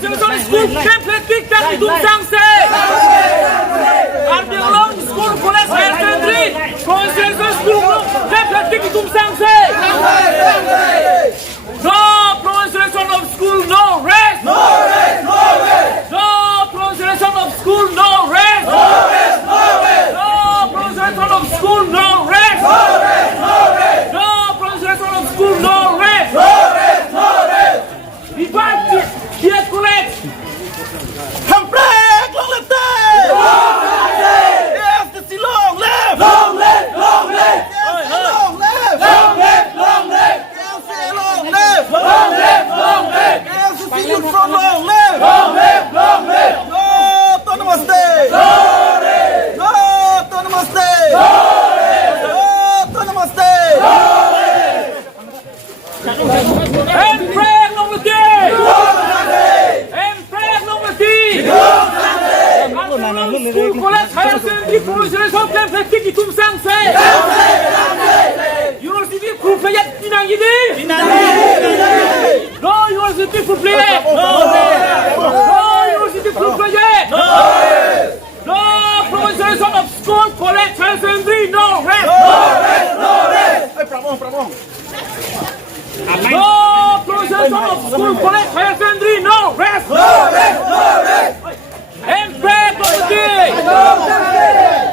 Pronunciation School Catholic Catholic Sangse. Ardiolong School College Higher Secondary. Pronunciation School Catholic Sangse. No pronunciation of school, no rest. No rest, no rest. No pronunciation of school, no rest. No rest, no rest. No pronunciation of school, no rest. No rest, no rest. No pronunciation of school, no rest. No rest, no rest. Divide the college. Come back, long live day! Long live day! Yes, this is long live! Long live, long live! Yes, long live! Long live, long live! Yes, long live! Long live, long live! Yes, this is youth from long live! Long live, long live! No autonomous day! Glory! No autonomous day! Glory! No autonomous day! Glory! And pray along with thee. And pray along with thee. School College Higher Secondary Pronunciation Catholic Sangse. University Full Fledged Pinang Gidi. No University Full Fledged. No University Full Fledged. No pronunciation of School College Higher Secondary. No rest. No rest! Ay, pramong! No pronunciation of School College Higher Secondary. No rest. No rest! No rest! And pray along with thee.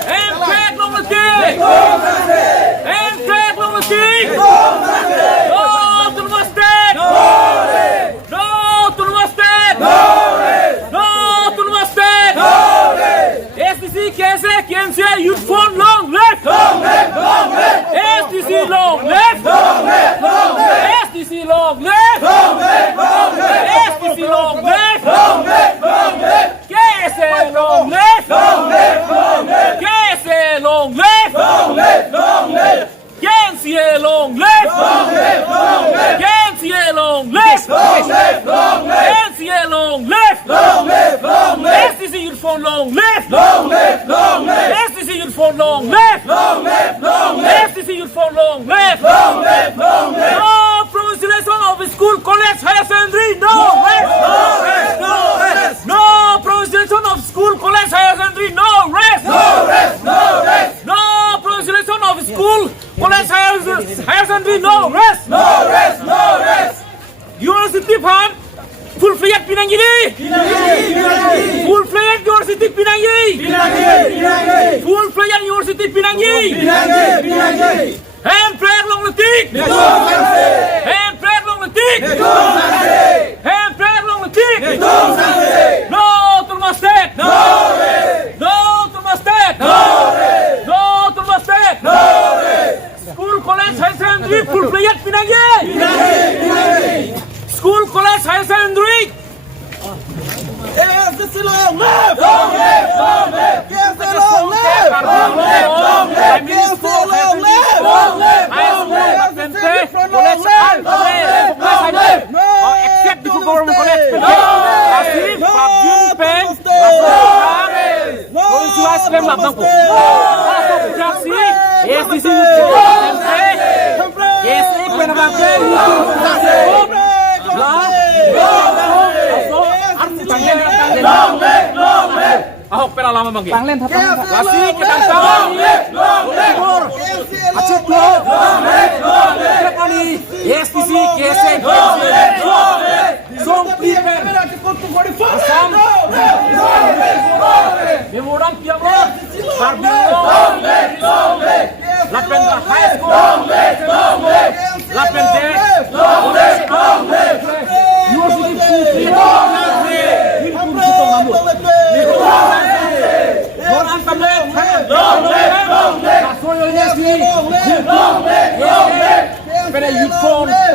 And pray along with thee. And pray along with thee. No to the state. No to the state. No to the state. STC, KSA, KNC, youth fund long left. STC long left. STC long left. STC long left. KSA long left. KSA long left. KNCA long left. KNCA long left. KNCA long left. STC youth fund long left. STC youth fund long left. STC youth fund long left. No pronunciation of school college higher secondary. No rest. No pronunciation of school college higher secondary. No rest. No pronunciation of school college higher secondary. No rest. University Fund Full Fledged Pinang Gidi. Full Fledged University Pinang Gidi. Full Fledged University Pinang Gidi. Hand prayer long the tick. Hand prayer long the tick. Hand prayer long the tick. No to the state. No to the state. No to the state. School College Higher Secondary Full Fledged Pinang Gidi. School College Higher Secondary. Yes, this is long live! Yes, long live! Yes, long live! Except the government college. Asif, Babjun, Pen, Suas Pen, Babangku. Jaksi, yes, this is yes, Pen, Ahok pera lama bang. Panglen thap. Lasi ketang long live. Achet lo. Kani STC KSA. Song prepare. Asam. Memorandum piamo. Sarbino. Lapenda High School. Lapenda. University Long live!